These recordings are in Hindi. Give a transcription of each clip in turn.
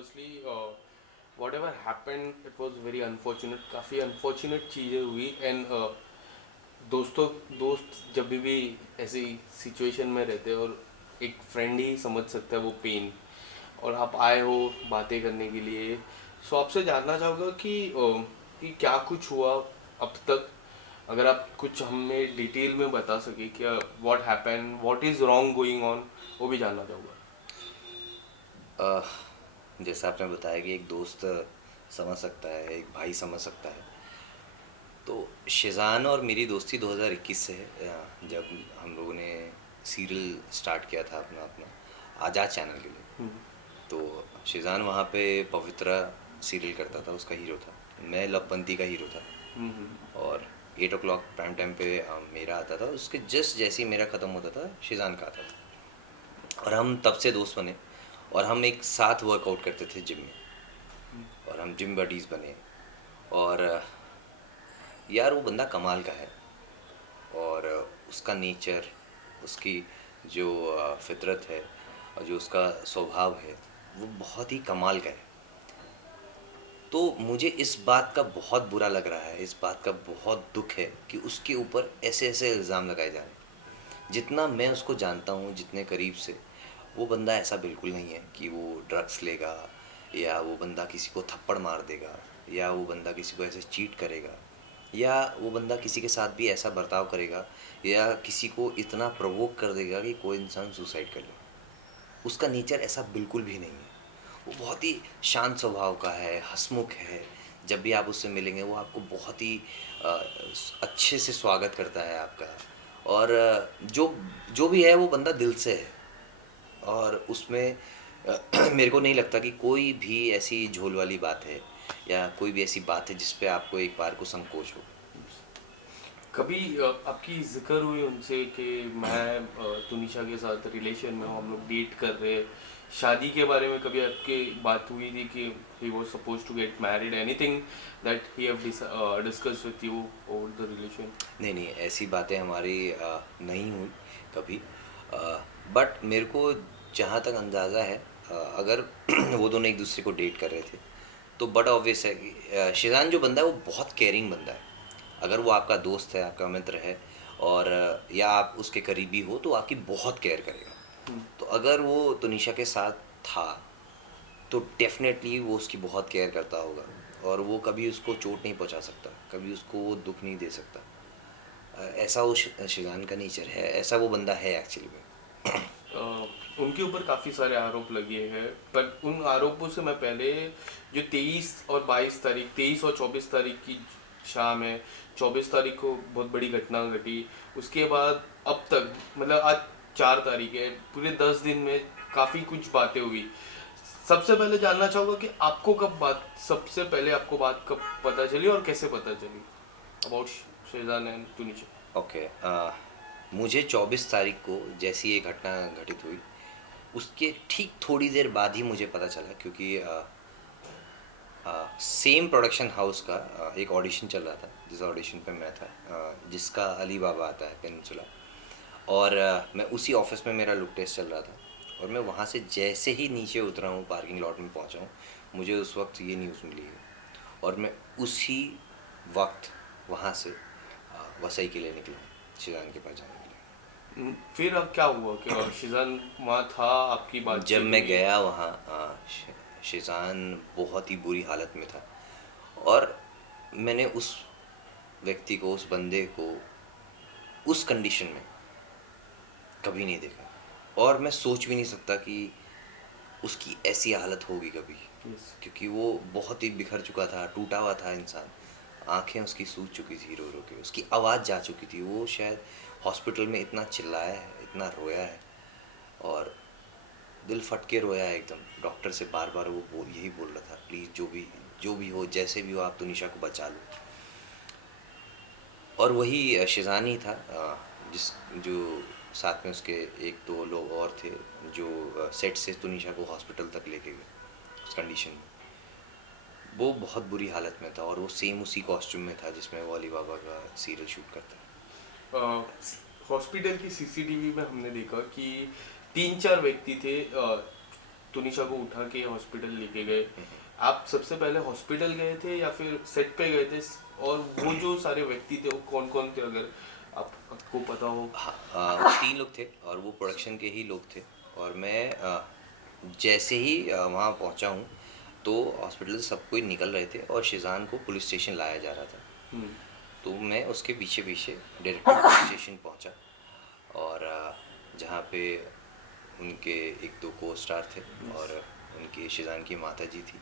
Firstly what ever happen it was very unfortunate, काफ़ी अनफॉर्चुनेट चीज़ें हुई एंड दोस्त जब भी ऐसी सिचुएशन में रहते हैं और एक फ्रेंड ही समझ सकता है वो पेन, और आप आए हो बातें करने के लिए। सो आपसे जानना चाहूँगा कि क्या कुछ हुआ अब तक, अगर आप कुछ हमें डिटेल में बता सके कि what happen, what is wrong going on, वो भी जानना चाहूँगा। अ, जैसा आपने बताया कि एक दोस्त समझ सकता है, एक भाई समझ सकता है। तो शिज़ान और मेरी दोस्ती 2021 से है, जब हम लोगों ने सीरियल स्टार्ट किया था अपना अपना आज़ाद चैनल के लिए। तो शिज़ान वहाँ पे पवित्रा सीरियल करता था, उसका हीरो था। मैं लवपंती का हीरो था। और 8 o'clock प्राइम टाइम पे मेरा आता था, उसके जस्ट जैसे ही मेरा ख़त्म होता था शिज़ान का आता था। और हम तब से दोस्त बने और हम एक साथ वर्कआउट करते थे जिम में, और हम जिम बडीज़ बने। और यार वो बंदा कमाल का है। और उसका नेचर, उसकी जो फितरत है और जो उसका स्वभाव है, वो बहुत ही कमाल का है। तो मुझे इस बात का बहुत बुरा लग रहा है, इस बात का बहुत दुख है कि उसके ऊपर ऐसे ऐसे इल्ज़ाम लगाए जा रहे हैं। जितना मैं उसको जानता हूँ, जितने करीब से, वो बंदा ऐसा बिल्कुल नहीं है कि वो ड्रग्स लेगा, या वो बंदा किसी को थप्पड़ मार देगा, या वो बंदा किसी को ऐसे चीट करेगा, या वो बंदा किसी के साथ भी ऐसा बर्ताव करेगा, या किसी को इतना प्रवोक कर देगा कि कोई इंसान सुसाइड कर ले। उसका नेचर ऐसा बिल्कुल भी नहीं है। वो बहुत ही शांत स्वभाव का है, हंसमुख है। जब भी आप उससे मिलेंगे वो आपको बहुत ही अ, अच्छे से स्वागत करता है आपका। और जो जो भी है वो बंदा दिल से है। और उसमें मेरे को नहीं लगता कि कोई भी ऐसी झोल वाली बात है, या कोई भी ऐसी बात है जिस पे आपको एक बार को संकोच हो। कभी आपकी जिक्र हुई उनसे कि मैं तुनिशा के साथ रिलेशन में हूँ, हम लोग डेट कर रहे हैं, शादी के बारे में कभी आपकी बात हुई थी कि he was suppose to get married, anything that he have discuss with you over the relation? नहीं नहीं, ऐसी बातें हमारी नहीं हुई कभी। बट मेरे को जहाँ तक अंदाज़ा है, अगर वो दोनों एक दूसरे को डेट कर रहे थे, तो बड़ा ऑब्वियस है कि शिजान जो बंदा है वो बहुत केयरिंग बंदा है। अगर वो आपका दोस्त है, आपका मित्र है, और या आप उसके करीबी हो, तो आपकी बहुत केयर करेगा। तो अगर वो तनिषा के साथ था, तो डेफिनेटली वो उसकी बहुत केयर करता होगा। और वो कभी उसको चोट नहीं पहुंचा सकता, कभी उसको वो दुख नहीं दे सकता। ऐसा वो शिजान का नेचर है, ऐसा वो बंदा है एक्चुअली में। उनके ऊपर काफ़ी सारे आरोप लगे हैं, पर उन आरोपों से मैं पहले, जो 23 और 22 तारीख, 23 और 24 तारीख की शाम है, 24 तारीख को बहुत बड़ी घटना घटी, उसके बाद अब तक, मतलब आज 4 तारीख है, पूरे 10 दिन में काफ़ी कुछ बातें हुई। सबसे पहले जानना चाहूँगा कि आपको कब बात, सबसे पहले आपको बात कब पता चली और कैसे पता चली about Schezwan and Tunisha? Okay. मुझे 24 तारीख को जैसी ये घटना घटित हुई, उसके ठीक थोड़ी देर बाद ही मुझे पता चला, क्योंकि सेम प्रोडक्शन हाउस का एक ऑडिशन चल रहा था, जिस ऑडिशन पे मैं था, जिसका अली बाबा आता है पेनिनसुला। और मैं उसी ऑफिस में, मेरा लुक टेस्ट चल रहा था। और मैं वहाँ से जैसे ही नीचे उतरा हूँ, पार्किंग लॉट में पहुँचा हूँ, मुझे उस वक्त ये न्यूज़ मिली है। और मैं उसी वक्त वहाँ से वसई के लिए निकला, शिजान के पास जाने के फिर अब क्या हुआ कि शिजान वहाँ था, आपकी लिए। जब बातचीत मैं हुई? गया वहाँ, शिजान बहुत ही बुरी हालत में था। और मैंने उस व्यक्ति को, उस बंदे को उस कंडीशन में कभी नहीं देखा। और मैं सोच भी नहीं सकता कि उसकी ऐसी हालत होगी कभी। यस। क्योंकि वो बहुत ही बिखर चुका था, टूटा हुआ था इंसान। आंखें उसकी सूज चुकी थी रो रो के, उसकी आवाज़ जा चुकी थी। वो शायद हॉस्पिटल में इतना चिल्लाया है, इतना रोया है, और दिल फट के रोया है एकदम। डॉक्टर से बार बार वो यही बोल रहा था, प्लीज़ जो भी हो, जैसे भी हो, आप तुनिशा को बचा लो। और वही शिजानी था, जिस जो साथ में उसके एक दो लोग और थे, जो सेट से तुनिशा को हॉस्पिटल तक लेके गए उस कंडीशन में। वो बहुत बुरी हालत में था, और वो सेम उसी कॉस्ट्यूम में था जिसमें वो अली बाबा का सीरियल शूट करता है। हॉस्पिटल की सीसीटीवी में हमने देखा कि 3 4 व्यक्ति थे, तुनिशा को उठा के हॉस्पिटल लेके गए, आप सबसे पहले हॉस्पिटल गए थे या फिर सेट पे गए थे? और वो जो सारे व्यक्ति थे वो कौन कौन थे, अगर आपको पता हो? हाँ, तीन लोग थे और वो प्रोडक्शन के ही लोग थे। और मैं जैसे ही वहाँ पहुँचा हूँ तो हॉस्पिटल से सब कोई निकल रहे थे और शिजान को पुलिस स्टेशन लाया जा रहा था। हम्म। तो मैं उसके पीछे पीछे डायरेक्टली पुलिस स्टेशन पहुँचा। और जहाँ पे उनके एक दो को स्टार थे और उनकी शिजान की माता जी थी।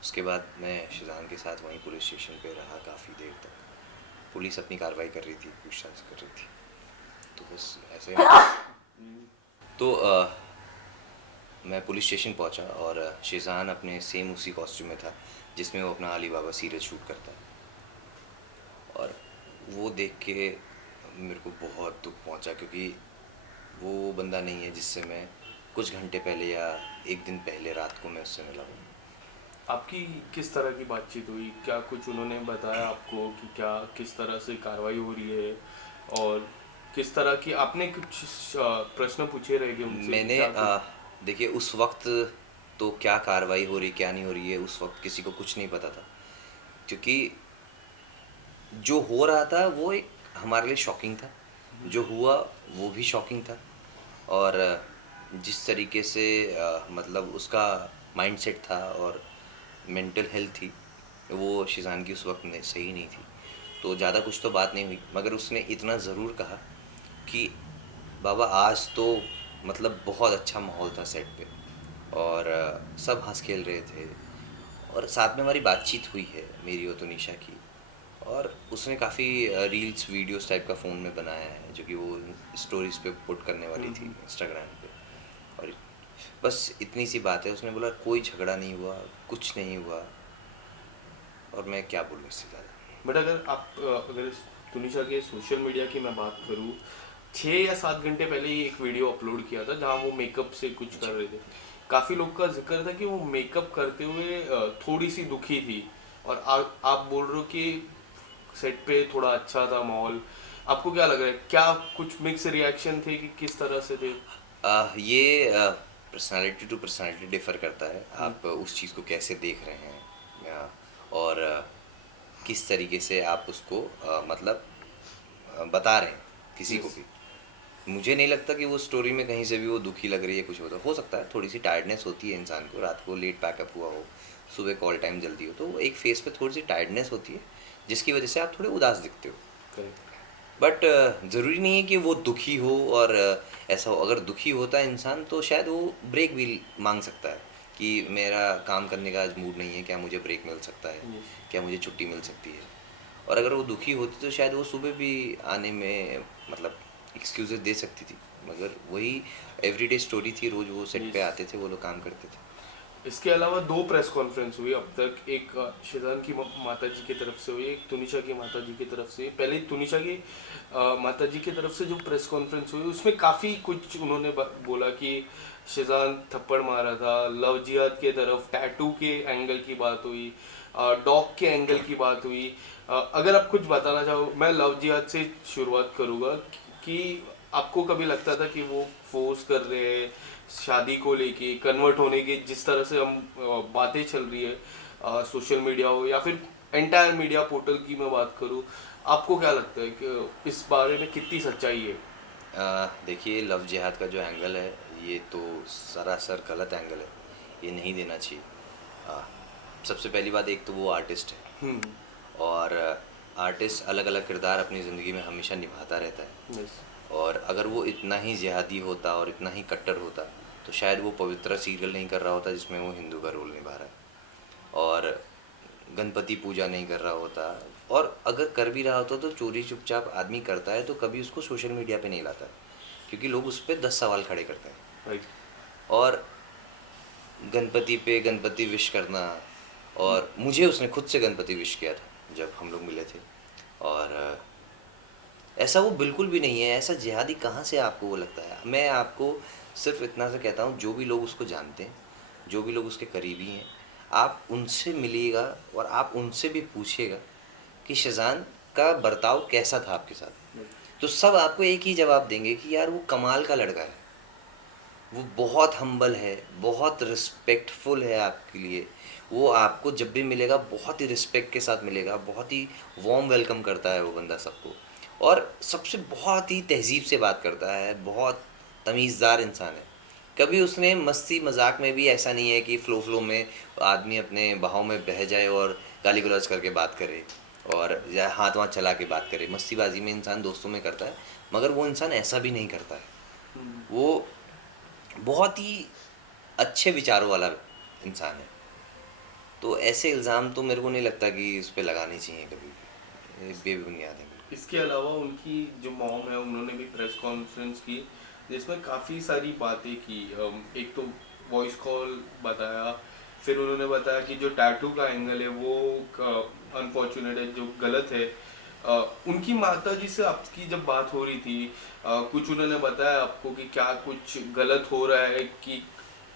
उसके बाद मैं शिजान के साथ वहीं पुलिस स्टेशन पे रहा काफ़ी देर तक। पुलिस अपनी कार्रवाई कर रही थी, पूछताछ कर रही थी। तो बस ऐसे ही तो मैं पुलिस स्टेशन पहुंचा और शिजान अपने सेम उसी कॉस्ट्यूम में था जिसमें वो अपना अली बाबा सीरियल शूट करता है। और वो देख के मेरे को बहुत दुख पहुंचा, क्योंकि वो बंदा नहीं है जिससे मैं कुछ घंटे पहले या एक दिन पहले रात को मैं उससे मिला हूँ। आपकी किस तरह की बातचीत हुई? क्या कुछ उन्होंने बताया आपको कि क्या किस तरह से कार्रवाई हो रही है, और किस तरह की आपने कुछ प्रश्न पूछे रहेंगे उनसे कि मैंने क्या कुछ? देखिए उस वक्त तो क्या कार्रवाई हो रही क्या नहीं हो रही है उस वक्त किसी को कुछ नहीं पता था, क्योंकि जो हो रहा था वो एक हमारे लिए शॉकिंग था, जो हुआ वो भी शॉकिंग था। और जिस तरीके से मतलब उसका माइंडसेट था और मेंटल हेल्थ थी वो शिजान की उस वक्त सही नहीं थी। तो ज़्यादा कुछ तो बात नहीं हुई, मगर उसने इतना ज़रूर कहा कि बाबा आज तो मतलब बहुत अच्छा माहौल था सेट पे और सब हंस खेल रहे थे। और साथ में हमारी बातचीत हुई है मेरी और तुनिशा की। और उसने काफ़ी रील्स वीडियोस टाइप का फ़ोन में बनाया है जो कि वो स्टोरीज पे पुट करने वाली थी इंस्टाग्राम पे। और बस इतनी सी बात है, उसने बोला कोई झगड़ा नहीं हुआ, कुछ नहीं हुआ। और मैं क्या बोलूँ इससे ज़्यादा। बट अगर आप अगर तुनिशा के सोशल मीडिया की मैं बात करूँ, 6 या 7 घंटे पहले ही एक वीडियो अपलोड किया था जहाँ वो मेकअप से कुछ कर जी। रहे थे। काफ़ी लोग का जिक्र था कि वो मेकअप करते हुए थोड़ी सी दुखी थी, और आप बोल रहे हो कि सेट पे थोड़ा अच्छा था माहौल। आपको क्या लग रहा है, क्या कुछ मिक्स रिएक्शन थे कि किस तरह से थे? ये पर्सनालिटी टू पर्सनालिटी डिफ़र करता है, हम्म। आप उस चीज़ को कैसे देख रहे हैं और किस तरीके से आप उसको मतलब बता रहे हैं किसी को यस। भी। मुझे नहीं लगता कि वो स्टोरी में कहीं से भी वो दुखी लग रही है, कुछ होता हो सकता है थोड़ी सी टायर्डनेस होती है इंसान को, रात को लेट पैकअप हुआ हो, सुबह कॉल टाइम जल्दी हो, तो एक फेस पे थोड़ी सी टायर्डनेस होती है जिसकी वजह से आप थोड़े उदास दिखते हो। करेक्ट। बट ज़रूरी नहीं है कि वो दुखी हो और ऐसा हो। अगर दुखी होता है इंसान तो शायद वो ब्रेक भी मांग सकता है कि मेरा काम करने का आज मूड नहीं है, क्या मुझे ब्रेक मिल सकता है, यस। क्या मुझे छुट्टी मिल सकती है। और अगर वो दुखी होती तो शायद वो सुबह भी आने में मतलब एक्सक्यूज़ेस दे सकती थी। मगर वही एवरीडे स्टोरी थी, रोज़ वो सेट पे यस। आते थे, वो लोग काम करते थे। इसके अलावा 2 प्रेस कॉन्फ्रेंस हुई अब तक, एक शिजान की माता जी की तरफ से हुई, एक तुनिशा की माता जी की तरफ से। पहले तुनिशा की माता जी की तरफ से जो प्रेस कॉन्फ्रेंस हुई उसमें काफ़ी कुछ उन्होंने बोला कि शिजान थप्पड़ मारा था, लव जिहाद के तरफ टैटू के एंगल की बात हुई, डॉग के एंगल की बात हुई। अगर आप कुछ बताना चाहो, मैं लव जिहाद से शुरुआत करूँगा कि आपको कभी लगता था कि वो फोर्स कर रहे हैं शादी को लेके, कन्वर्ट होने की जिस तरह से हम बातें चल रही है सोशल मीडिया हो या फिर एंटायर मीडिया पोर्टल की मैं बात करूँ, आपको क्या लगता है कि इस बारे में कितनी सच्चाई है? देखिए लव जिहाद का जो एंगल है ये तो सरासर गलत एंगल है, ये नहीं देना चाहिए। अ, सबसे पहली बात, एक तो वो आर्टिस्ट है हम्म। और आर्टिस्ट अलग अलग किरदार अपनी ज़िंदगी में हमेशा निभाता रहता है। यस। और अगर वो इतना ही जिहादी होता और इतना ही कट्टर होता तो शायद वो पवित्रा सीरियल नहीं कर रहा होता जिसमें वो हिंदू का रोल निभा रहा है, और गणपति पूजा नहीं कर रहा होता। और अगर कर भी रहा होता तो चोरी चुपचाप आदमी करता है तो कभी उसको सोशल मीडिया पे नहीं लाता, क्योंकि लोग उस पर 10 सवाल खड़े करते हैं। राइट। और गणपति पे गणपति विश करना, और मुझे उसने खुद से गणपति विश किया था जब हम लोग मिले थे। और ऐसा वो बिल्कुल भी नहीं है, ऐसा जिहादी कहाँ से आपको वो लगता है। मैं आपको सिर्फ इतना सा कहता हूँ, जो भी लोग उसको जानते हैं, जो भी लोग उसके करीबी हैं, आप उनसे मिलिएगा और आप उनसे भी पूछिएगा कि शेज़ान का बर्ताव कैसा था आपके साथ। तो सब आपको एक ही जवाब देंगे कि यार वो कमाल का लड़का है, वो बहुत हम्बल है, बहुत रिस्पेक्टफुल है आपके लिए। वो आपको जब भी मिलेगा बहुत ही रिस्पेक्ट के साथ मिलेगा, बहुत ही वार्म वेलकम करता है वो बंदा सबको, और सबसे बहुत ही तहज़ीब से बात करता है, बहुत तमीज़दार इंसान है। कभी उसने मस्ती मजाक में भी ऐसा नहीं है कि फ़्लो में आदमी अपने बहाव में बह जाए और गाली गलौज करके बात करे और या हाथ वाथ चला के बात करे। मस्तीबाजी में इंसान दोस्तों में करता है, मगर वो इंसान ऐसा भी नहीं करता है। हम्म। वो बहुत ही अच्छे विचारों वाला इंसान है। तो ऐसे इल्ज़ाम तो मेरे को नहीं लगता कि इस पे लगाने चाहिए कभी भी, ये बेबुनियाद है। इसके अलावा उनकी जो मॉम है उन्होंने भी प्रेस कॉन्फ्रेंस की जिसमें काफ़ी सारी बातें की। एक तो वॉइस कॉल बताया, फिर उन्होंने बताया कि जो टैटू का एंगल है वो अनफॉर्चुनेट है, जो गलत है। उनकी माता जी से आपकी जब बात हो रही थी, कुछ उन्होंने बताया आपको कि क्या कुछ गलत हो रहा है, कि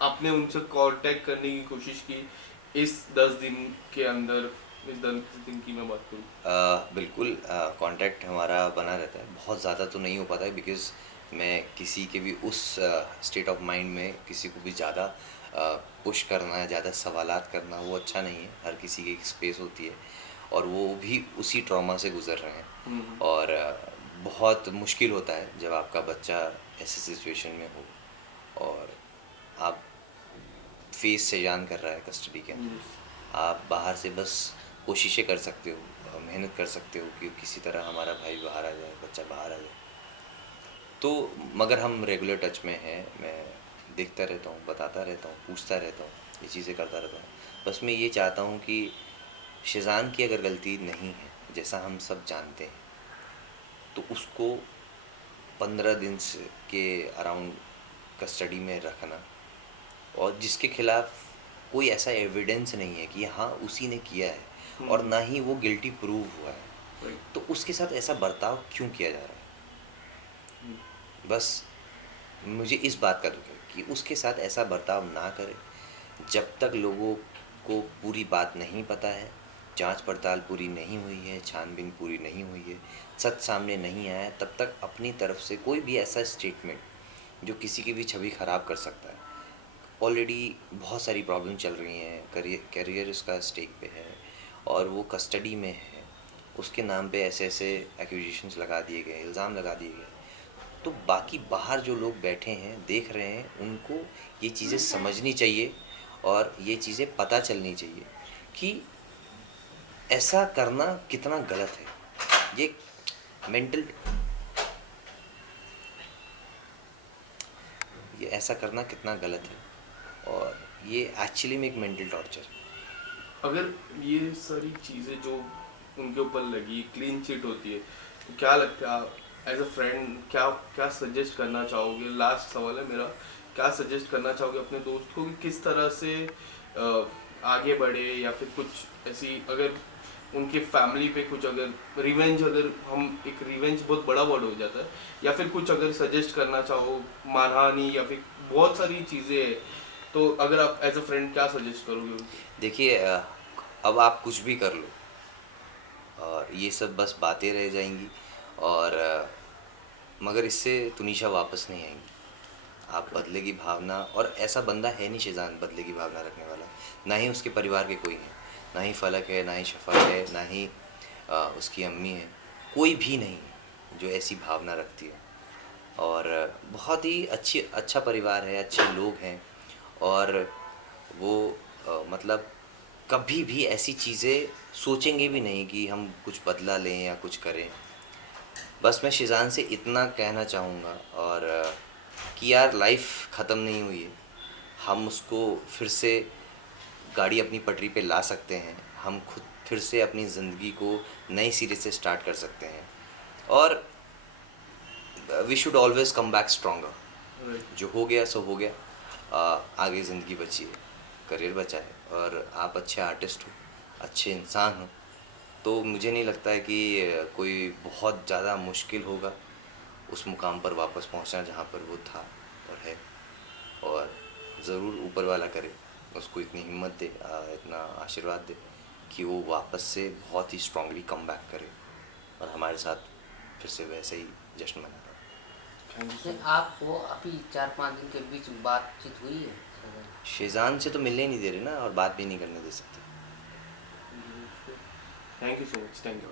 आपने उनसे कांटेक्ट करने की कोशिश की इस 10 दिन के अंदर? इस 10 दिन की मैं बात करूँ। बिल्कुल, कांटेक्ट हमारा बना रहता है। बहुत ज़्यादा तो नहीं हो पाता है, बिकॉज़ मैं किसी के भी उस स्टेट ऑफ माइंड में किसी को भी ज़्यादा पुश करना, ज़्यादा सवालात करना वो अच्छा नहीं है। हर किसी की एक स्पेस होती है और वो भी उसी ट्रॉमा से गुज़र रहे हैं। हम्म। और बहुत मुश्किल होता है जब आपका बच्चा ऐसी सिचुएशन में हो और आप फेस से जान कर रहा है कस्टडी के हम्म। अंदर। आप बाहर से बस कोशिशें कर सकते हो, मेहनत कर सकते हो कि किसी तरह हमारा भाई बाहर आ जाए, बच्चा बाहर आ जाए। तो मगर हम रेगुलर टच में हैं। मैं देखता रहता हूँ, बताता रहता हूँ, पूछता रहता हूँ, ये चीज़ें करता रहता हूँ। बस मैं ये चाहता हूँ कि शेज़ान की अगर गलती नहीं है, जैसा हम सब जानते हैं, तो उसको 15 दिन से के अराउंड कस्टडी में रखना, और जिसके खिलाफ कोई ऐसा एविडेंस नहीं है कि हाँ उसी ने किया है और हम्म। ना ही वो गिल्टी प्रूव हुआ है, राइट। तो उसके साथ ऐसा बर्ताव क्यों किया जा रहा है। बस मुझे इस बात का दुख है कि उसके साथ ऐसा बर्ताव ना करें। जब तक लोगों को पूरी बात नहीं पता है, जांच पड़ताल पूरी नहीं हुई है, छानबीन पूरी नहीं हुई है, सच सामने नहीं आया है, तब तक अपनी तरफ से कोई भी ऐसा स्टेटमेंट जो किसी की भी छवि ख़राब कर सकता है। ऑलरेडी बहुत सारी प्रॉब्लम चल रही हैं, करियर करियर उसका स्टेक पे है और वो कस्टडी में है। उसके नाम पे ऐसे ऐसे एक्यूजेशंस लगा दिए गए, इल्ज़ाम लगा दिए गए। तो बाकी बाहर जो लोग बैठे हैं, देख रहे हैं, उनको ये चीज़ें समझनी चाहिए और ये चीज़ें पता चलनी चाहिए कि ऐसा करना कितना गलत है। ये मेंटल ये ऐसा करना कितना गलत है और ये एक्चुअली में एक मेंटल टॉर्चर है। अगर ये सारी चीज़ें जो उनके ऊपर लगी क्लीन चिट होती है, तो क्या लगता है आप एज अ फ्रेंड क्या क्या सजेस्ट करना चाहोगे? लास्ट सवाल है मेरा, क्या सजेस्ट करना चाहोगे अपने दोस्त को कि किस तरह से आगे बढ़े, या फिर कुछ ऐसी अगर उनके फैमिली पे कुछ अगर रिवेंज, अगर हम एक रिवेंज बहुत बड़ा वर्ड हो जाता है, या फिर कुछ अगर सजेस्ट करना चाहो, मानहानि या फिर बहुत सारी चीज़ें हैं, तो अगर आप एज अ फ्रेंड क्या सजेस्ट करोगे उनको? देखिए, अब आप कुछ भी कर लो और ये सब बस बातें रह जाएंगी, और मगर इससे तुनिशा वापस नहीं आएंगी। आप बदले की भावना, और ऐसा बंदा है नहीं शेजान बदले की भावना रखने वाला, ना ही उसके परिवार के कोई हैं, ना ही फलक है, ना ही शफक है, ना ही उसकी अम्मी है। कोई भी नहीं है जो ऐसी भावना रखती है। और बहुत ही अच्छा परिवार है, अच्छे लोग हैं, और वो मतलब कभी भी ऐसी चीज़ें सोचेंगे भी नहीं कि हम कुछ बदला लें या कुछ करें। बस मैं शिज़ान से इतना कहना चाहूँगा, और कि यार लाइफ ख़त्म नहीं हुई है। हम उसको फिर से गाड़ी अपनी पटरी पे ला सकते हैं। हम खुद फिर से अपनी ज़िंदगी को नए सिरे से स्टार्ट कर सकते हैं, और we should always come back stronger. Right. जो हो गया सो हो गया। आगे ज़िंदगी बची है, करियर बचा है, और आप अच्छे आर्टिस्ट हो, अच्छे इंसान हो। तो मुझे नहीं लगता है कि कोई बहुत ज़्यादा मुश्किल होगा उस मुकाम पर वापस पहुंचना जहां पर वो था और है। और ज़रूर ऊपर वाला करे, उसको इतनी हिम्मत दे, इतना आशीर्वाद दे कि वो वापस से बहुत ही स्ट्रांगली कम बैक करे और हमारे साथ फिर से वैसे ही जश्न मना पाए। थैंक यू सो नहीं, मच। आपको अभी 4-5 दिन के बीच बातचीत हुई है? शेजान से तो मिलने ही नहीं दे रहे ना, और बात भी नहीं करने दे सकते। Thank you so much, thank you.